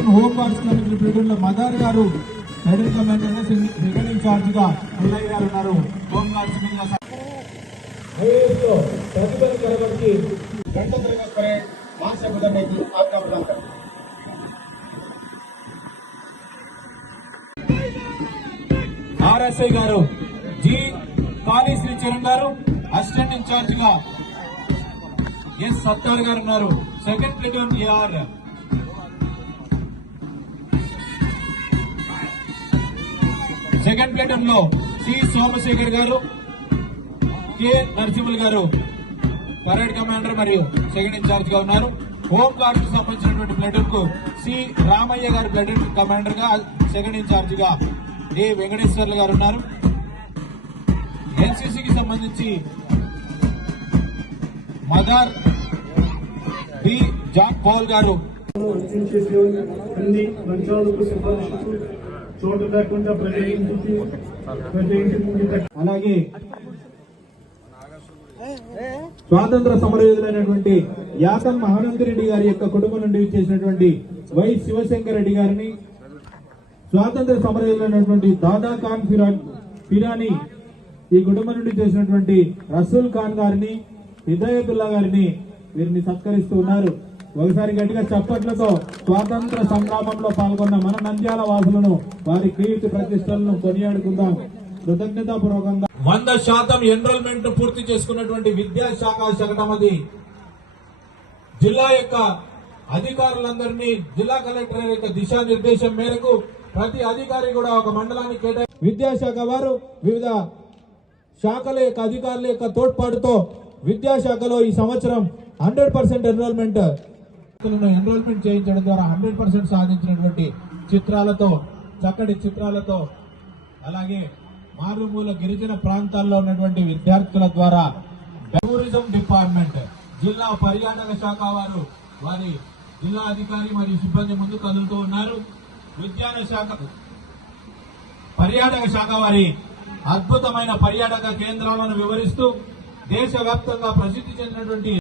Platoon home guards committee Madar గారు federal కమాండర్గా second ఇన్ఛార్జ్గా పుల్లయ్య గారు ఉన్నారు. హోమ్ గార్డ్స్ మీద లో గంట ఆజ్ఞాపడాలి ఆర్ఎస్ఐ గారు జి కాళీశ్రీ చరణ్ గారు అసిస్టెంట్ ఇన్ఛార్జ్గా ఎస్ సత్తార్ గారు ఉన్నారు. సెకండ్ ప్లేటూన్ ఏఆర్ సెకండ్ ప్లేటూన్లో సి సోమశేఖర్ గారు కె నరసింహులు గారు పరేడ్ కమాండర్ మరియు సెకండ్ ఇన్ఛార్జ్గా ఉన్నారు. హోమ్ గార్డ్కు సంబంధించినటువంటి ప్లేటూన్కు సి రామయ్య గారు ప్లేటూన్ కమాండర్గా సెకండ్ ఇన్ఛార్జ్గా ఏ వెంకటేశ్వర్లు గారు ఉన్నారు. ఎన్సీసీకి సంబంధించి మదార్ బి జాన్ పాల్ గారు. చోటు లేకుండా ప్రతి ఇంటికి ప్రతి ఇంటి ముందు అలాగే స్వాతంత్ర సమరయోధులైనటువంటి యాతం మహానంద రెడ్డి గారి యొక్క కుటుంబం నుండి చేసినటువంటి వై శివశంకర్ రెడ్డి గారిని స్వాతంత్ర సమరయోధులైనటువంటి దాదా ఖాన్ ఫిరా ఫిరాని ఈ కుటుంబం నుండి చేసినటువంటి రసూల్ ఖాన్ గారిని హిదాయతుల్లా గారిని వీరిని సత్కరిస్తూ ఉన్నారు. ఒకసారి గట్టిగా చప్పట్లతో స్వాతంత్ర సంగ్రామంలో పాల్గొన్న మన నంద్యాల వాసులను వారి కీర్తి ప్రతిష్టలను కొనియాడుకుందాం. కృతజ్ఞతాపూర్వకంగా వంద శాతం ఎన్రోల్మెంట్ పూర్తి చేసుకున్నటువంటి విద్యాశాఖ శకటమది జిల్లా యొక్క అధికారులందరినీ జిల్లా కలెక్టర్ యొక్క దిశానిర్దేశం మేరకు ప్రతి అధికారి కూడా ఒక మండలాన్ని కేటాయి విద్యాశాఖ వారు వివిధ శాఖల యొక్క అధికారుల యొక్క తోడ్పాటుతో విద్యాశాఖలో ఈ సంవత్సరం హండ్రెడ్ పర్సెంట్ ఎన్రోల్మెంట్ ఎన్రోల్మెంట్ చేయించడం ద్వారా హండ్రెడ్ పర్సెంట్ సాధించినటువంటి చిత్రాలతో చక్కటి చిత్రాలతో అలాగే మారుమూల గిరిజన ప్రాంతాల్లో ఉన్నటువంటి విద్యార్థుల ద్వారా టూరిజం డిపార్ట్మెంట్ జిల్లా పర్యాటక శాఖ వారు వారి జిల్లా అధికారి మరియు సిబ్బంది ముందు కదులుతూ ఉన్నారు. ఉద్యాన శాఖ పర్యాటక శాఖ వారి అద్భుతమైన పర్యాటక కేంద్రాలను వివరిస్తూ దేశవ్యాప్తంగా ప్రసిద్ధి చెందినటువంటి